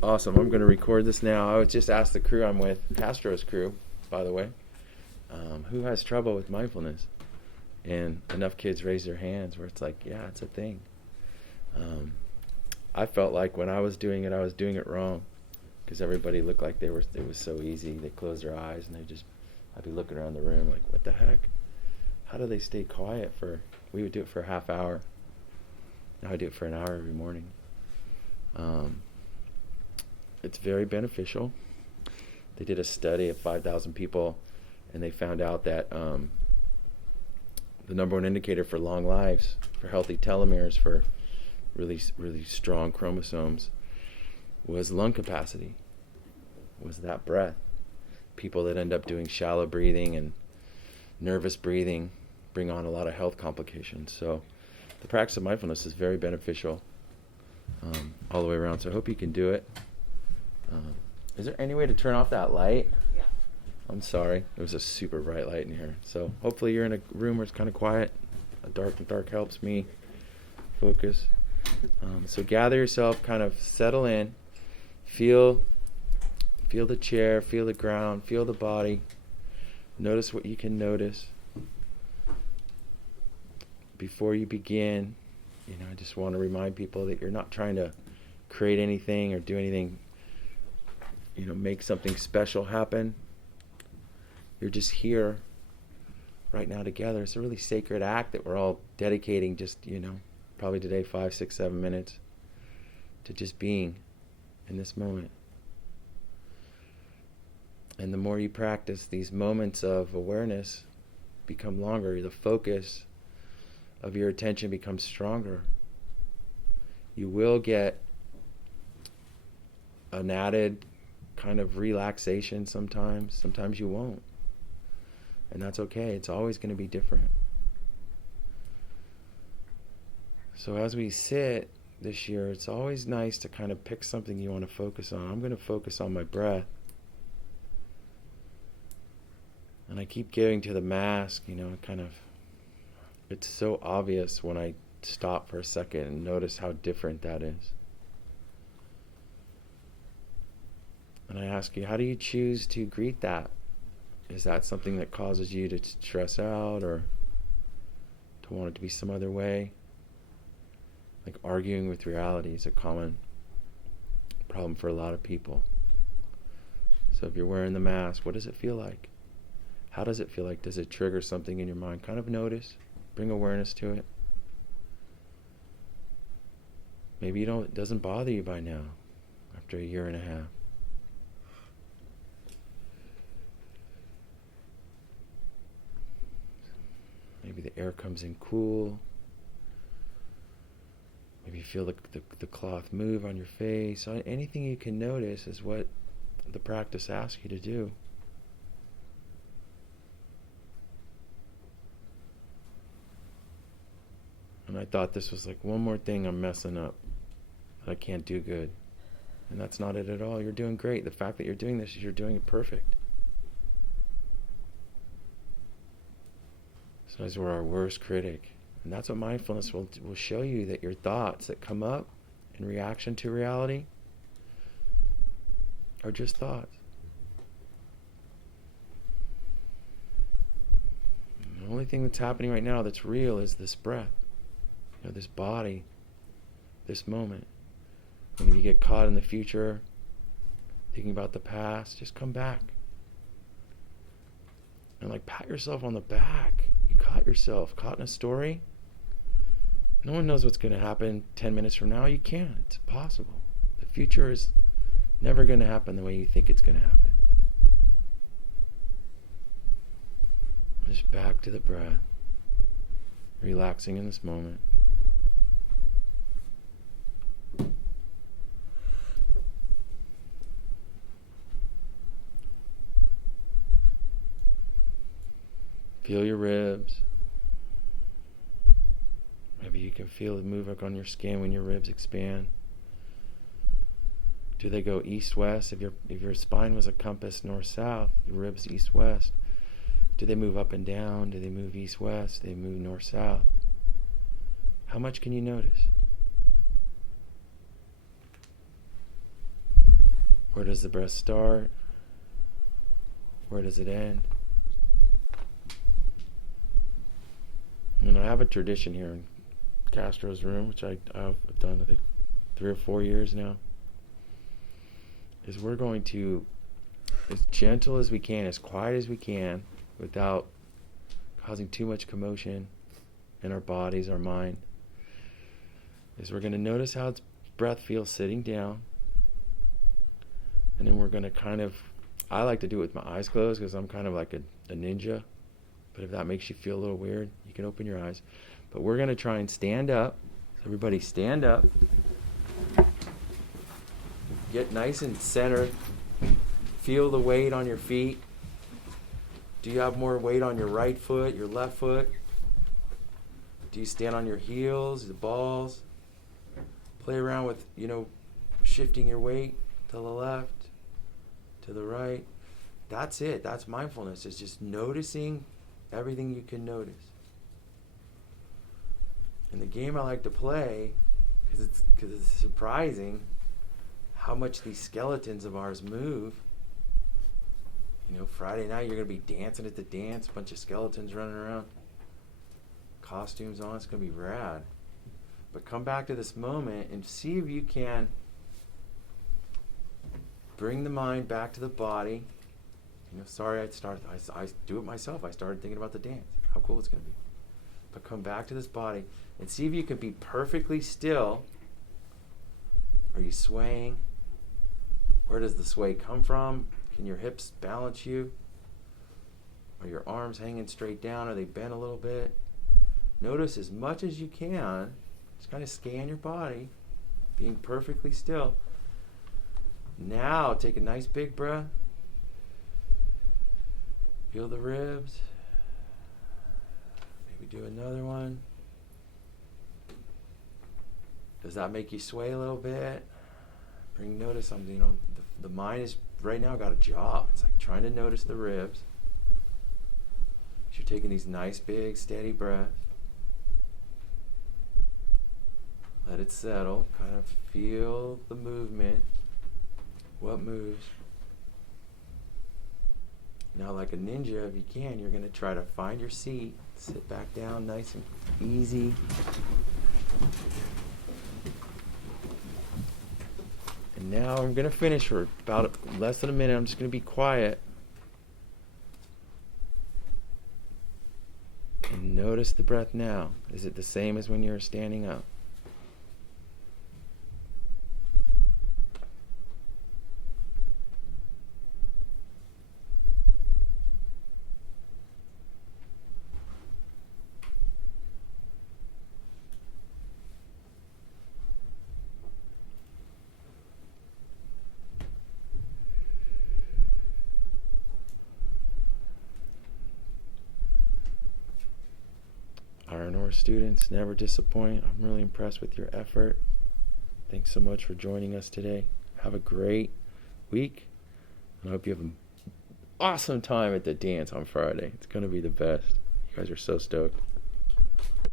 Awesome. I'm going to record this now. I would just ask the crew I'm with, Castro's crew, by the way, who has trouble with mindfulness? And enough kids raise their hands where it's like, yeah, it's a thing. I felt like when I was doing it, I was doing it wrong because everybody looked like it was so easy. They closed their eyes and I'd be looking around the room like, what the heck? How do they stay quiet we would do it for a half hour. Now I do it for an hour every morning. It's very beneficial. They did a study of 5,000 people, and they found out that the number one indicator for long lives, for healthy telomeres, for really, really strong chromosomes, was lung capacity, was that breath. People that end up doing shallow breathing and nervous breathing bring on a lot of health complications. So the practice of mindfulness is very beneficial all the way around. So I hope you can do it. Is there any way to turn off that light? Yeah. I'm sorry. There was a super bright light in here. So hopefully you're in a room where it's kind of quiet. Dark helps me focus. So gather yourself, kind of settle in. Feel the chair, feel the ground, feel the body. Notice what you can notice. Before you begin, I just want to remind people that you're not trying to create anything or do anything, make something special happen. You're just here right now together. It's a really sacred act that we're all dedicating just, probably today 5, 6, 7 minutes to just being in this moment. And the more you practice, these moments of awareness become longer. The focus of your attention becomes stronger. You will get an added kind of relaxation sometimes. Sometimes you won't. And that's okay. It's always going to be different. So as we sit this year, it's always nice to kind of pick something you want to focus on. I'm going to focus on my breath. And I keep giving to the mask, it's so obvious when I stop for a second and notice how different that is. And I ask you, how do you choose to greet that? Is that something that causes you to stress out or to want it to be some other way? Like arguing with reality is a common problem for a lot of people. So if you're wearing the mask, what does it feel like? How does it feel like? Does it trigger something in your mind? Kind of notice. Bring awareness to it. Maybe it doesn't bother you by now, after a year and a half. Maybe the air comes in cool. Maybe you feel the cloth move on your face. Anything you can notice is what the practice asks you to do. And I thought this was like one more thing I'm messing up, that I can't do good. And that's not it at all. You're doing great. The fact that you're doing this is you're doing it perfect. Sometimes we're our worst critic. And that's what mindfulness will show you, that your thoughts that come up in reaction to reality are just thoughts. And the only thing that's happening right now that's real is this breath, this body, this moment. And if you get caught in the future, thinking about the past, just come back. And pat yourself on the back. You caught yourself, caught in a story. No one knows what's going to happen 10 minutes from now. You can't. It's impossible. The future is never going to happen the way you think it's going to happen. Just back to the breath. Relaxing in this moment. Feel your ribs. Maybe you can feel it move on your skin when your ribs expand. Do they go east-west? If your spine was a compass north-south, your ribs east-west. Do they move up and down? Do they move east-west? Do they move north-south? How much can you notice? Where does the breath start? Where does it end? And I have a tradition here in Castro's room, which I've done, I think, 3 or 4 years now, is we're going to, as gentle as we can, as quiet as we can, without causing too much commotion in our bodies, our mind, is we're going to notice how its breath feels sitting down. And then we're going to kind of, I like to do it with my eyes closed because I'm kind of like a ninja. But if that makes you feel a little weird, you can open your eyes. But we're going to try and stand up. So everybody stand up. Get nice and centered. Feel the weight on your feet. Do you have more weight on your right foot, your left foot? Do you stand on your heels, the balls? Play around with, shifting your weight to the left, to the right. That's it. That's mindfulness. It's just noticing everything you can notice. And the game I like to play, because it's surprising how much these skeletons of ours move. Friday night you're going to be dancing at the dance, a bunch of skeletons running around, costumes on. It's going to be rad. But come back to this moment and see if you can bring the mind back to the body. I do it myself. I started thinking about the dance, how cool it's going to be. But come back to this body and see if you can be perfectly still. Are you swaying? Where does the sway come from? Can your hips balance you? Are your arms hanging straight down? Are they bent a little bit? Notice as much as you can. Just kind of scan your body, being perfectly still. Now take a nice big breath. Feel the ribs. Maybe do another one. Does that make you sway a little bit? Bring notice on, the mind is right now got a job. It's like trying to notice the ribs. You're taking these nice big steady breaths. Let it settle. Kind of feel the movement. What moves? Now, like a ninja, if you can, you're going to try to find your seat. Sit back down nice and easy. And now I'm going to finish for about less than a minute. I'm just going to be quiet. And notice the breath now. Is it the same as when you're standing up? R&R students, never disappoint. I'm really impressed with your effort. Thanks so much for joining us today. Have a great week. I hope you have an awesome time at the dance on Friday. It's going to be the best. You guys are so stoked.